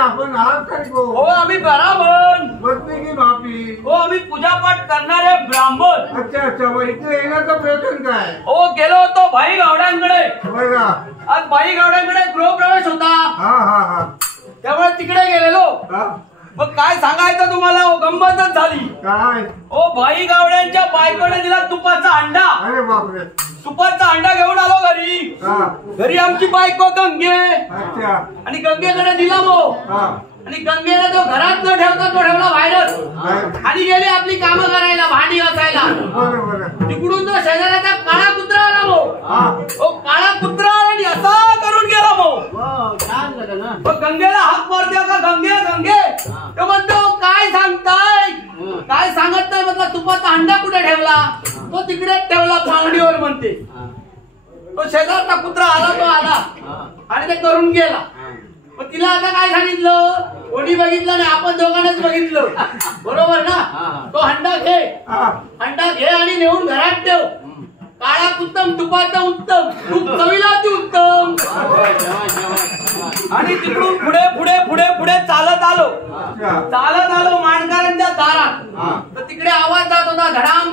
आपण आहात काय गो? हो आम्ही ब्राह्मण. बसते की बापी? हो आम्ही पूजापाठ करणारे ब्राह्मण. अच्छा अच्छा. मग इथे येण्याचं प्रयत्न काय? हो गेलो होतो भाई गावड्यांकडे. बघा आज भाई गावड्यांकडे गृहप्रवेश होता. हा हा हा. त्यामुळे तिकडे गेलेलो. मग काय सांगायचं तुम्हाला, गंमतच झाली. काय? ओ भाई गावड्यांच्या बायकोने दिला तुपाचा अंडा. अरे बापरे. तुपाचा अंडा घेऊन आलो घरी. घरी आमची बायको गंगे. अच्छा. आणि गंगेकडे दिला मो. आणि गंगेने तो घरात न ठेवता तो ठेवला बाहेरच. आणि गेली आपली कामं करायला, भांडी घासायला. तिकडून तो शेजाऱ्याचा काळा कुत्रा आला मो. काळा कुत्रा आणि असा करून गेला मो. गंगेला हात मारते का, गंगे गंगे. तो म्हणतो काय सांगताय, काय सांगत नाही. म्हटलं तुपाचा अंडा कुठे ठेवला? तो तिकडेच ठेवला पांगडीवर म्हणते. तो शेजारचा कुत्रा आला, तो आला आणि ते करून गेला. मग तिला आता काय सांगितलं, कोणी बघितलं नाही, आपण दोघांनाच बघितलं. बरोबर ना? तो अंडा घे आणि नेऊन घरात ठेव. काळा उत्तम, तुपाचं उत्तम, तूप चवीला अति उत्तम. आणि तिकडून पुढे पुढे पुढे पुढे चालत आलो माणकारांच्या दारात. तर तिकडे आवाज जात होता, धडाम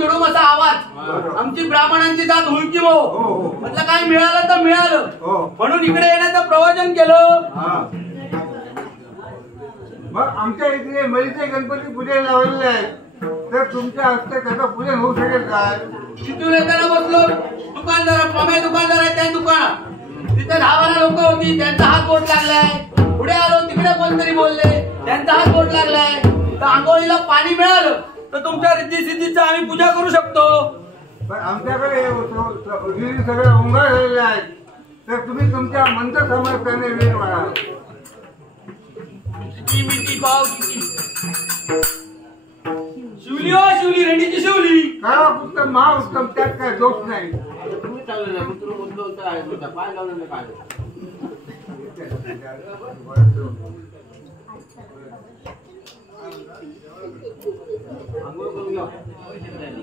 धुडूम असा आवाज. आमची ब्राह्मणांची जात हुळकी भाऊ. म्हटलं काय मिळालं तर मिळालं म्हणून इकडे येण्याचं प्रवचन केलं. मग आमच्या इकडे मरीचे गणपती पूजन लावलेले आहे, तर तुमच्या हस्ते त्याचं पूजन होऊ शकेल काय? तिथून येताना बसलो, दुकानदार पमे दुकानदार आहे त्या दुकानात. तिथे 10-12 लोक होती, त्यांचा हात बोट लागलाय. पुढे आलो, तिकडे कोणतरी बोलले, त्यांचा हात बोट लागलाय. तर आंघोळीला पाणी मिळालं तर तुमच्या रिद्धी-सिद्धीचं आम्ही पूजा करू शकतो. पण आमच्याकडे सगळे ओंगार झालेले आहेत, तर तुम्ही तुमच्या मंत्र समर्थाने वेळ वाढा. शिवली हो शिवली, रेंडीची शिवली. काळा उत्तम, महाउत्तम, त्यात काय दोष नाही.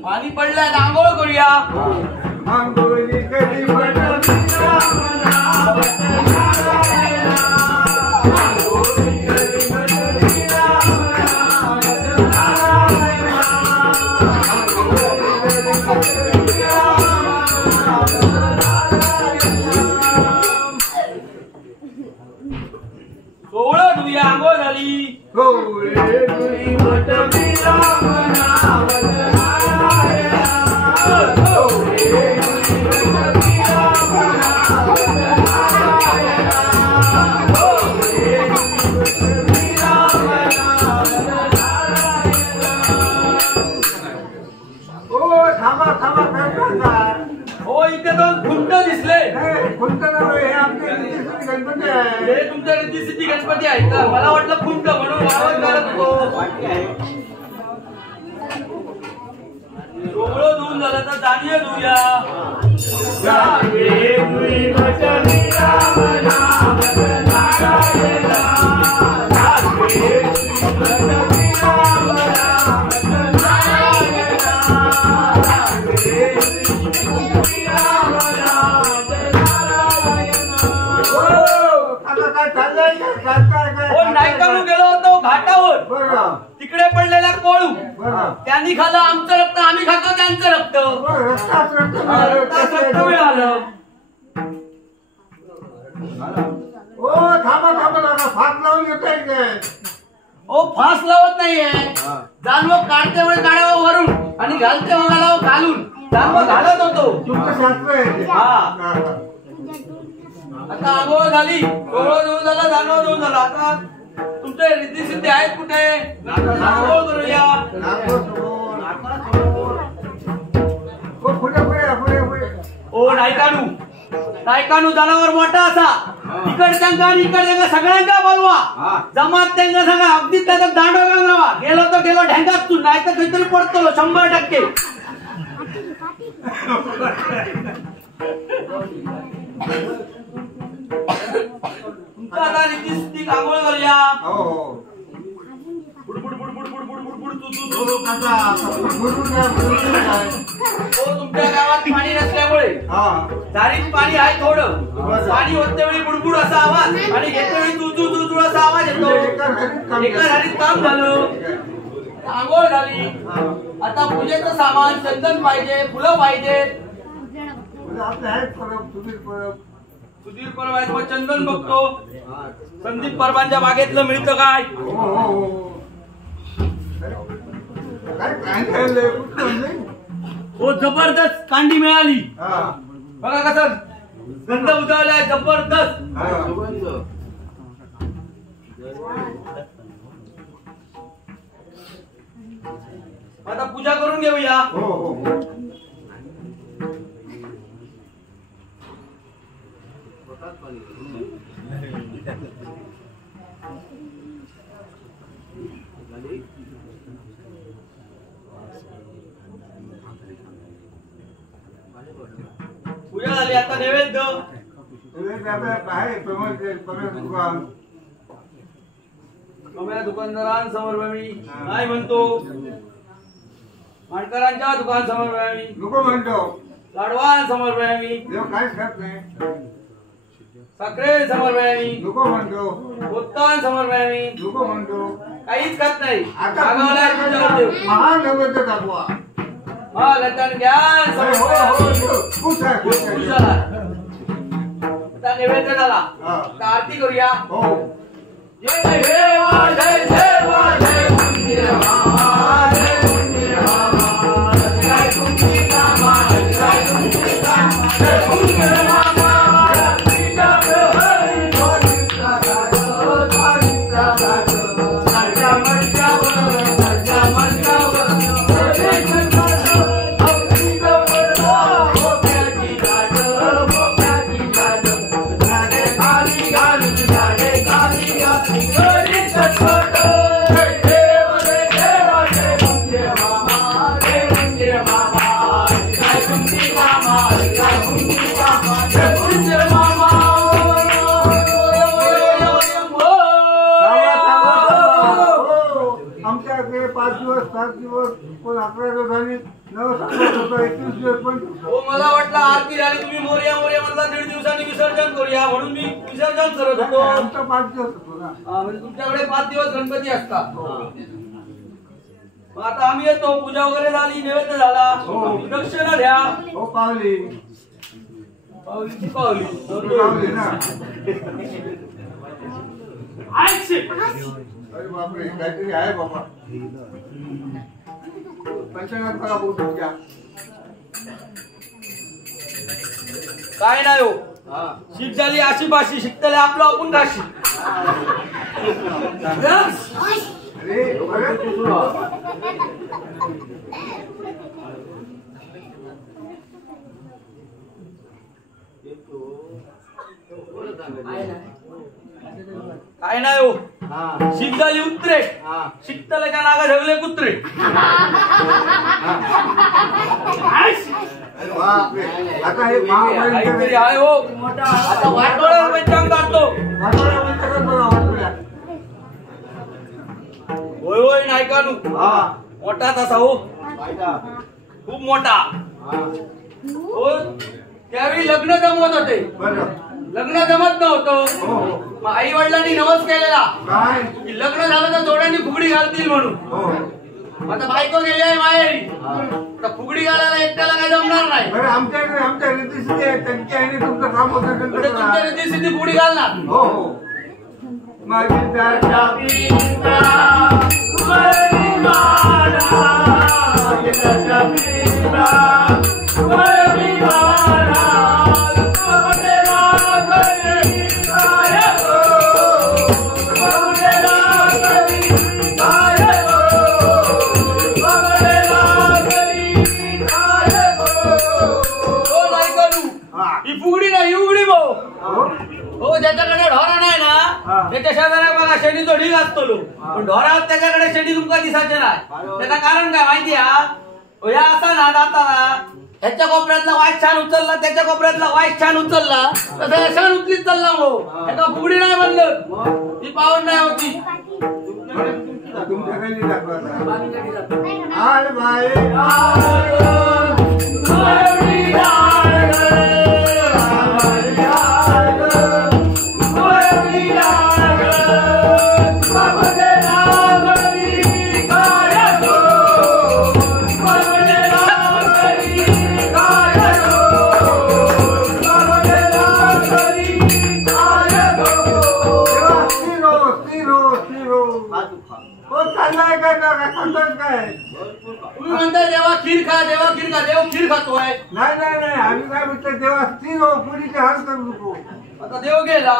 पाणी पडलंय, आंघोळ करूया. आंघोळी कधी सोहळं धुया, आंघोळ झाली. हो इथे 2 खुंट दिसले. गणपती आहे. हे तुमच्या रिद्धी-सिद्धी गणपती आहेत का? मला वाटलं खुंट म्हणून आवाज करत होतो. सोहळं धुवून झालं तर दानिया धुया. या हो नायकानु गेलो होतो घाटावर बरं तिकडे पडलेला कोळू बरं त्यांनी खाल्लं आमचं रक्त आम्ही खातो त्यांचं रक्त रक्त मिळालं ओ थांबा थांबा थांबा फास लावून घेताय काय ओ फास लावत नाहीये जानवं काढते वेळेस गाड्यावर वरून आणि घालते मला घालून जानवं घालत होतो तुमचं शास्त्र आहे ते. हा. आता आंघोळ झाली कोवळं देऊन झाला जानवं देऊन झाला आता तुमचे रिद्धी सिद्धी आहेत कुठे आंघोळ करूया ओ पुढे पुढे पुढे पुढे ओ नायकानु जनावर मोठा असा इकडच्यांका आणि इकडच्यांका सगळ्यांका बोलवा जमात त्यांना सांगा अगदी त्याचा दांडो गांगरावा गेलो तर गेलो ढेंगात तू नाही तर काहीतरी पडतो 100%. तुमचा आता रीती सिद्धी आंघोळ करूया बुडबुड बुडबुड बुडबुड बुडबुड हो तुमच्या गावात पाणी नसल्यामुळे दारीत पाणी आहे थोडं पाणी होते वेळी बुडबुड असा आवाज आणि घेते वेळी तुझू तुझू असा आवाज येतो एका झालीत काम झालं आंघोळ झाली आता पूजेचं सामान चंदन पाहिजे फुलं पाहिजे सुधीर परब आहे मग चंदन बघतो संदीप परबांच्या बागेतलं मिळतं काय हो जबरदस्त कांडी मिळाली बघा कसं गंध उजळलाय जबरदस्त आता पूजा करून घेऊया पूजा झाली आता नैवेद्य दुकानदारांसमोर मी नाही म्हणतो माणकरांच्या दुकान समोर मी नको म्हणतो लाडवांसमोर मी काय खात नाही साखरे समोर मी नको म्हणतो समोर मी नको म्हणतो काहीच खात नाही आता महान नैवेद्य दाखवा हा लटण घ्या नैवेद्य झाला आरती करूया जय देवा जय देवा जय मंदिर आमच्याकडे 5 दिवस 7 दिवस कोण 11 दिवसांनी 21 दिवस पण मला वाटलं आरती झाली तुम्ही मोर्या मोर्या म्हणला 1.5 दिवसांनी विसर्जन करूया म्हणून मी विसर्जन करत होतो आमचा 5 दिवस होतो ना म्हणजे तुमच्याकडे 5 दिवस गणपती असतात मग आता आम्ही येतो पूजा वगैरे झाली नैवेद्य झाला दक्षिणा द्या हो पावली पावलीची पावली पावली ना अरे बापरे काहीतरी आहे बाबा पंचांगात मला बोलतो घ्या काय नाही हो शीख झाली अशी बाशी शिकतले आपलं आपण काशी काय नाही हो शीख झाली उतरे शिकतल्याच्या नागा ठेवले कुत्रे आता हे काहीतरी आहे हो आता वाटोळ्यावर पंचांग काढतो होय होय नायकानु मोठा तसा हो खूप मोठा हो त्यावेळी लग्न जमवत होते लग्न जमत नव्हतं आई वडिलांनी नवस केलेला काय की लग्न झालं तर जोड्यांनी फुगडी घालतील म्हणून. हो आता बायको गेली आहे माहेरी, तर फुगडी घालायला एकट्याला काही जमणार नाही. बरं आमच्या रीतीसिद्धी आहे त्यांची आहे तुमचं काम होत असेल म्हणजे तर तुमच्या रीतीसिद्धी फुगडी घालणार. हो हो माझी त्याच्या पिंपळा, वरी माळा, माझी त्याच्या पिंपळा, वरी माळा, बाबुडेला घरी काय गो, बाबुडेला घरी काय गो, बाबुडेला घरी काय गो. हो नाही करू ही फुगडी नाही उघडी भाऊ. हो ज्याच्याकडे ढोरा नाही ना त्याच्या शेजाऱ्या बघा शेणीचा ढीग असतो पण ढोरात त्याच्याकडे शेणी तुमका दिसायचे नाही. त्याचं कारण काय माहिती या असा ना जाताना ह्याच्या कोपऱ्यातला वाईट छान उचलला त्याच्या कोपऱ्यातला वाईट छान उचलला तसं छान उचलीत चालला भाऊ. एका फुगडी नाही म्हणलं ती पावन नाही होती. तुमच्या खाली दाखवा आल बाई तुम्ही म्हणताय देवा खीर खा देवा खीर खा. देव खीर खातोय. नाही नाही नाही आम्ही काय म्हणतो देवा स्थिर हो पुढीचे हाल करू नको. आता देव गेला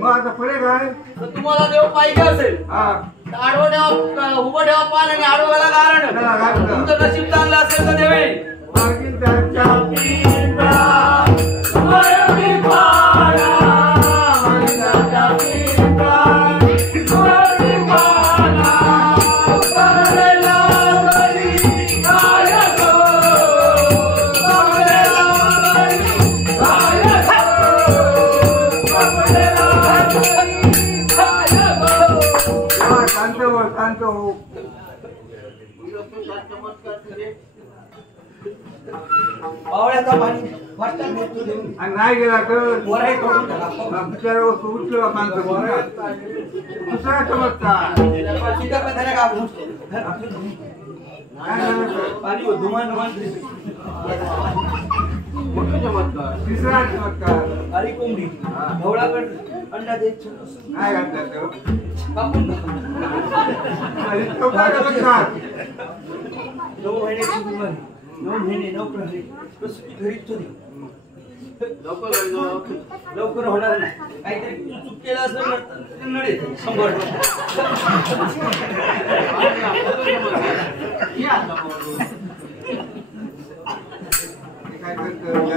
मग आता पुढे काय तर तुम्हाला देव पाहिजे असेल हा आडवं ठेवा उभं ठेवा पान आणि आडव्याला गारण. तुमचं नशीब चांगलं असेल तर देवे मागील त्याच्या पिंपळा, वरी माळा, मागील त्याच्या पिंपळा, वरी माळा, बाबुडेला घरी काय गो, बाबुडेला घरी काय गो, बाबुडेला घरी काय गो. शांत हो शांत हो. पावळ्याचा पाणी वाटतात नेतो देऊन आणि नाही गेला तर वराई करून टाका. बिचारा उठलं माणसं दुसरा चमत्कार सीधा पथाऱ्या काढून काय झालं तर? पाणी धुमान धुमान तिसरा चमत्कार काळी कोंबडी ढवळाकड अंडा देत काय घातलं तर? कापून आणि चौथा चमत्कार 9 महिन्याची उंमर 9 महिने 9 प्रहरी प्रसूती घरीच होती. लवकर होणार नाही काहीतरी चूक केलं असलं तर नडे 100 काय करतं